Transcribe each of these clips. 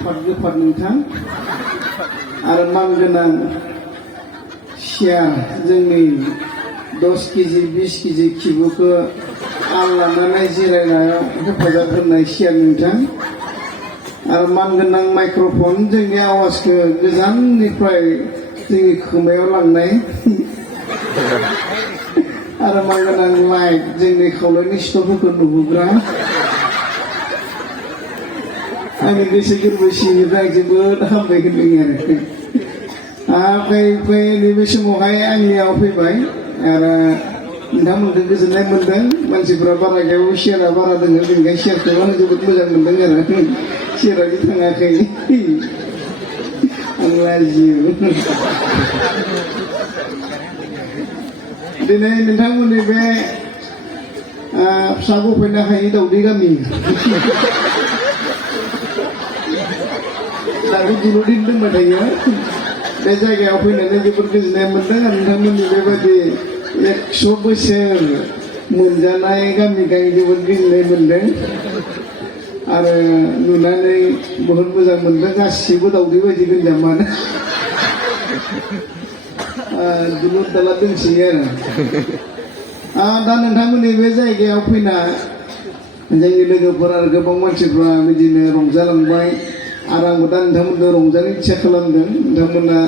गोफाद गोफाद नोंथां आरो मानगोनां सियार जोंनि 10 केजि 20 केजि खिबुखौ आल लानानै जिरायनायाव हेफाजाब होनाय सियार नोंथां आरो मानगोनां माइक्र'फन जोंनि आवाजखौ गोजाननिफ्राय जोंनि खोमायाव लांनाय आरो मानगोनां लाइट जोंनि खावलायनि सिथरफोरखौ नुहोग्रा आंनि गोसो गोरबो सिंनिफ्राय जोबोद हामबाय होनदों आरो फै नैबे समावहाय आंनियाव फैबाय आरो नोंथांमोनखौ गोजोननाय मोनदों मानसिफ्रा बारा गैयाबो सियारा बारा दङ बेनिखायनो सियारखौ आं जोबोद मोजां मोनदों आरो सियाराबो थाङाखै आं लाजियो दिनै नोंथांमोननि बे फिसा गफायनो हायि दावदै गामि दाबो दिन'दिन दोनबाय थायो बे जायगायाव फैनानै जोबोद गोजोननाय मोनदों आरो नोंथांमोननि बेबायदि 100 बोसोर मोनजानाय गामिखाय जोबोद गोजोननाय मोनदों आरो नुनानै बहुद मोजां मोनदों गासिबो दावदै बायदि गोजामानो दुलुर दाला दोंसोयो आरो दा नोंथांमोननि बे जायगायाव फैना जोंनि लोगोफोर आरो गोबां मानसिफ्रा बिदिनो रंजालांबाय आरो आंबो दा नोंथांमोनखौ रंजानो इच्छा खालामदों नोंथांमोना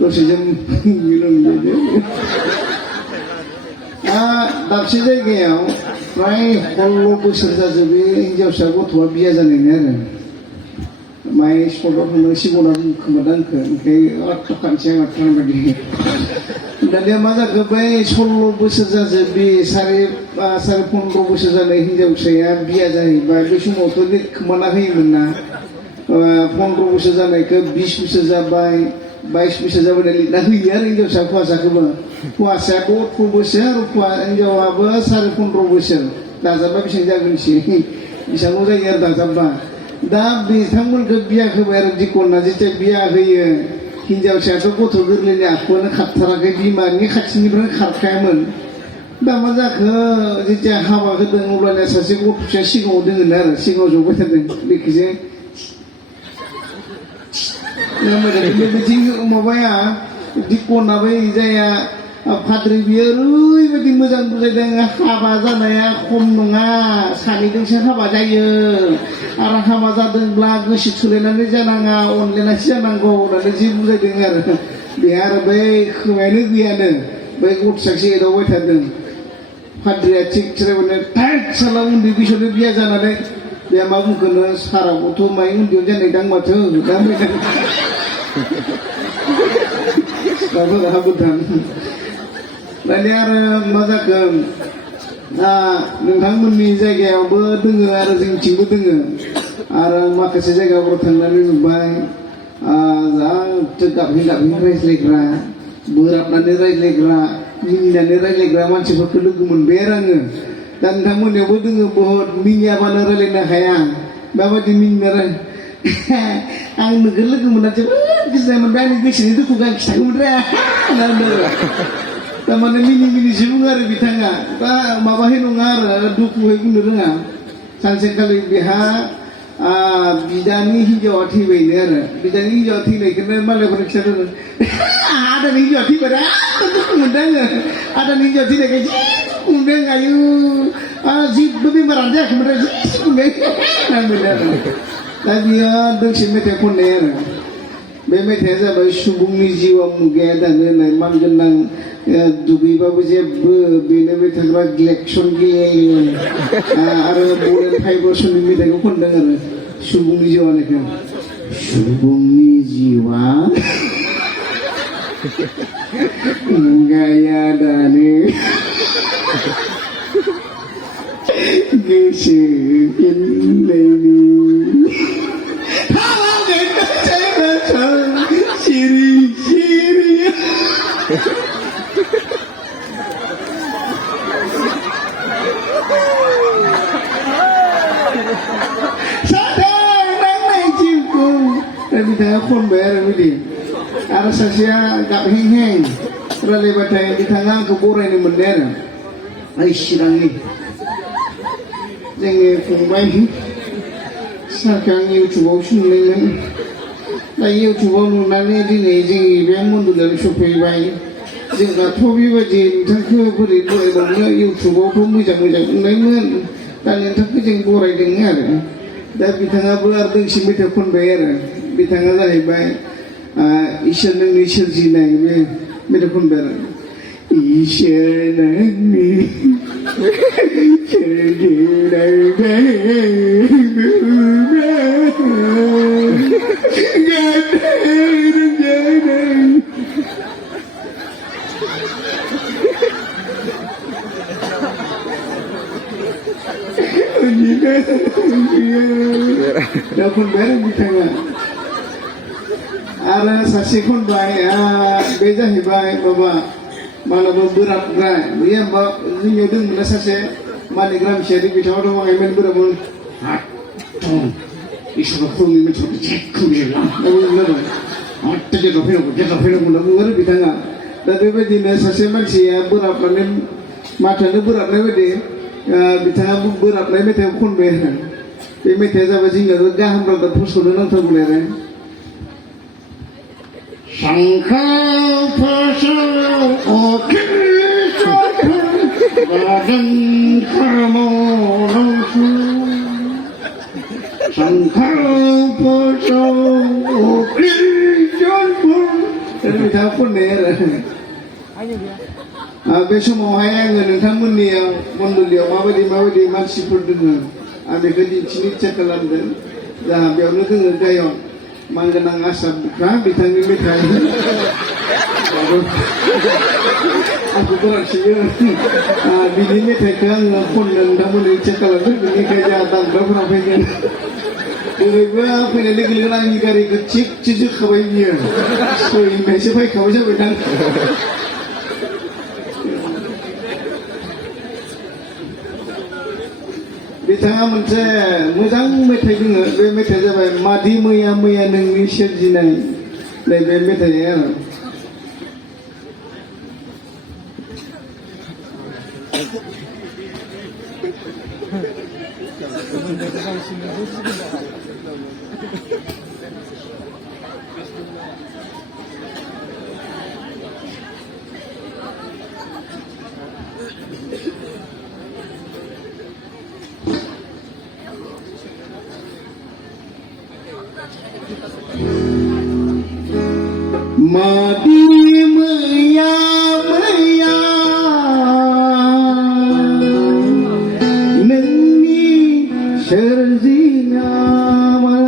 दसेजों रंजादो दाबसे जायगायाव फ्राय 16 बोसोर जाजोबो हिन्जावसा गथ'आ बिया जानायनि आरो माइ स्पटआव थांनो सिगाङाव खोमादों आंखौ ओंखाय खानसे आंहा थांबायदि दानिया मा जाखो बै 16 बोसोर जाजोबो सारे 15 बोसोर जानाय हिन्जावसाया बिया जाहैबाय बै समावथ' खोमाना होयोमोन ना 15 बोसोर जानायखौ 20 बोसोर जाबाय 22 बोसोर जाबाय लिरना होयो आरो हिन्जावसा हौवासाखौबो हौवासाया 18 बोसोर हिन्जावाबो 15.5 बोसोर दाजाबा बेसेबां जागोनसै बेसेबां जायो आरो दाजाबबा दा बिथांमोनखौ बिया होबाय आरो दिकना जेथिया बिया होयो हिन्जावसायाथ' गथ' गोरलैनि आखुआनो खारथाराखै बिमानि खाथिनिफ्राय खारखायामोन दा मा जाखो जेथिया हाबा होदों अब्लानिया सासे गथ'साया सिगाङाव दोङोनो आरो सिगाङाव जबाय थादों बेखिजे बिथिं माबाया दिकना बै जाया फाद्रि बियो ओरैबायदि मोजां बुजायदों हाबा जानाया खम नङा सानैजोंसो हाबा जायो आरो हाबा जादोंब्ला गोसो थोलायनानै जानाङा अनलायनासो जानांगौ होननानै जि बुजायदों आरो बेहा आरो बै खोमायानो गैयानो बै गथ'साखौसो एदावबाय थादों फाद्रिया थिग थिरायबानो टाइट साला उन्दै बैसोआवनो बिया जानानै बेहा मा बुंखोनो सारावथ' माइ उन्दैयाव जानाय दां माथो दा हाबोदां दानिया आरो मा जाखो नोंथांमोननि जायगायावबो दोङो आरो जोंथिंबो दोङो आरो माखासे जायगाफोराव थांनानै नुबाय गाबहै गाबहै रायज्लायग्रा बोराबनानै रायज्लायग्रा मिनिनानै रायज्लायग्रा मानसिफोरखौ लोगो मोनबाय आरो आङो दा नोंथांमोननियावबो दोङो बहुद मिनियाबानो रायज्लायनो हाया माबायदि मिनिनो आं नोगोर लोगो मोनना जोबोद गोजोननाय मोनबाय आंनि गोसोनि दुखुखौ आं खिथागौमोनरा थारमाने मिनिसो बुङो आरो बिथाङा दा माबाहै नङा आरो दुखुहै बुंनो रोङा सानसेखालि बेहा बिदानि हिन्जावा थैबायनो आरो बिदानि हिन्जावा थैनायखौनो मालायफोरनो खिथादों आदानि हिन्जावा थैबाय दुखु मोनदों आङो आदानि हिन्जावा थैनायखाय जि दुखु मोनदों आयु जेबो बेमारानो जायाखैमोन जि दुखु मोनदों आरो दा बियो दोंसे मेथाइ खननाय आरो बे मेथाइआ जाबाय सुबुंनि जिउआव मुगाया दानो होननाय मानगोनां दुगैबाबो जेबो बेनो बे थाग्रा ग्लेक्सन गेलेयो आरो बरेन फाइब्रेसननि मेथाइखौ खनदों आरो सुबुंनि जिउआनिखौ सुबुंनि जिउआ मुगाया दानो गोसो फिननायनि सिरि सिरि बिथाङा खनबाय आरो बिदि आरो सासेया गाबहें रायलायबाथाय बिथाङा आंखौ बरायनो मोनबाय आरो ओइ चिरांनि जोंनि फंबाय सारखौ आं इउटुबाव सोंनायमोन दा इउटुबाव नुनानै दिनै जोंनि बे मन्डलाव सफैबाय जोंनाथ' बेबायदि नोंथांखौ बोरै बरायबावनो इउटुबावथ' मोजां मोजां बुंनायमोन दा नोंथांखौ जों बरायदों आरो दा बिथाङाबो आरो दोंसे मेथाइ खनबाय आरो बिथाङा जाहैबाय इसोर नोंनि सोरजिनाय बे मेथाइ खनबाय आरो इसोर नोंनि दा खनबाय आरो बिथाङा आरो सासे खनबाय बे जाहैबाय माबा मालाबा बोराबग्रा बे होमबा जोंनियाव दंमोन सासे मालिग्रा मिसारि बिथाङा दं आंमोन बोराबमोन इसोरखौ मिथिनो जेखौ मिला दा बुंलाय हाथ जेराव फैनांगौ होनना बुङो आरो बिथाङा दा बेबायदिनो सासे मानसिया बोराबनानै माथोआनो बोराबनाय बायदि बिथाङा बोराबनाय मेथाइ खनबाय आरो बे मेथाइआ जाबाय जोंनियाव गाहाम रादाब फोसावनो नांथारगौ आरो संखाफोसाव अखिसफोर बादों खरमावसु संखाफोसाव अखिसफोर बिथाङा खननाय आरो बे समावहाय आङो नोंथांमोननियाव मण्डलियाव माबायदि मानसिफोर दोङो आं बेखौ दिन्थिनो इच्ছা खालामदों जाहा बेयावनो दोङो गायक मानगोनां आसाम बिफा बिथांनि मेथाइ आंखौ गोनांथियो बिनि मेथाइखौ आङो खननो नोंथांमोननो इच्ছা खालामदों बेनिखायनो जोंहा दामग्राफोरा फैगोन ओरैबो फैनाय लोगो लोगोनो आंनि गारिखौ थिग जोखाबाय बियो सैनायसो फैखाबाय जाबाय दां बिथाङा मोनसे मोजां मेथाइ दङ बे मेथाइआ जाबाय मादि मैया मैया नोंनि सोरजिनाय नैबे मेथाइआ आरो Mati maya maya neni serzina Mati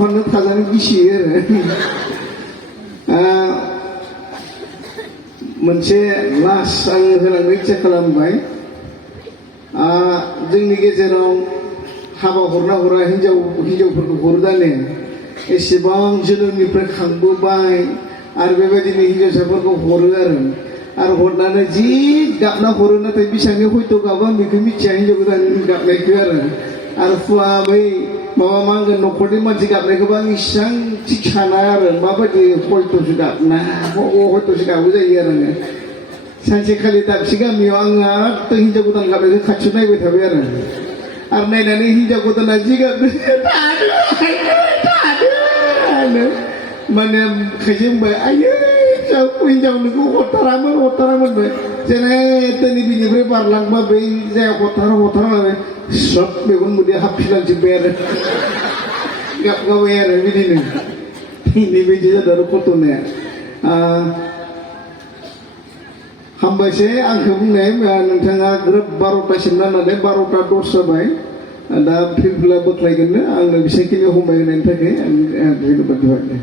फाननो थाजानो गिसियो आरो मोनसे लास्ट आं होलांनो इच्ছা खालामबाय जोंनि गेजेराव हाबा हरना हरा हिन्जावफोरखौ हरो दाने एसेबां जोनोमनिफ्राय खांबोबाय आरो बेबायदिनो हिन्जावसाफोरखौ हरो आरो हरनानै जि गाबना हरो नाथाय बेसेबांनि हयथ' गाबा आं बेखौ मिथिया हिन्जाव गोदान गाबनायखौ आरो फुवा बै माबा मा होनगोन न'खरनि मानसि गाबनायखौबो आं इसेबां थिग साना आरो माबायदि हयथ'सो गाबना हयथ'सो गाबो जायो आरो आङो सानसेखालि दाबसे गामियाव आङो एकदम हिन्जाव गोदान गाबनायखौ खाथियाव नायबाय थाबाय आरो नायनानै हिन्जाव गोदाना जि गाबदों थादो माने खायसे बुंबाय आयै हिन्जाव नोंखौ हरथारामोन जेने दिनै बिनिफ्राय बारलांबा बै जाया हरथारा सब मेगन मोदै हाबफिनलांजोब्बाय आरो गाबगाबाय आरो बिदिनो बेबायदि जादों आरो घटनाया हामबायसै आंखौ बुंनाय नोंथाङा ग्रोब 12तासिम नायनानै 12:10 जाबाय दा फिरफिला बोख्लायगोननो आंनो बेसेबांखिनि हमबाय होनायनि थाखाय आं धन्यबाद होबाय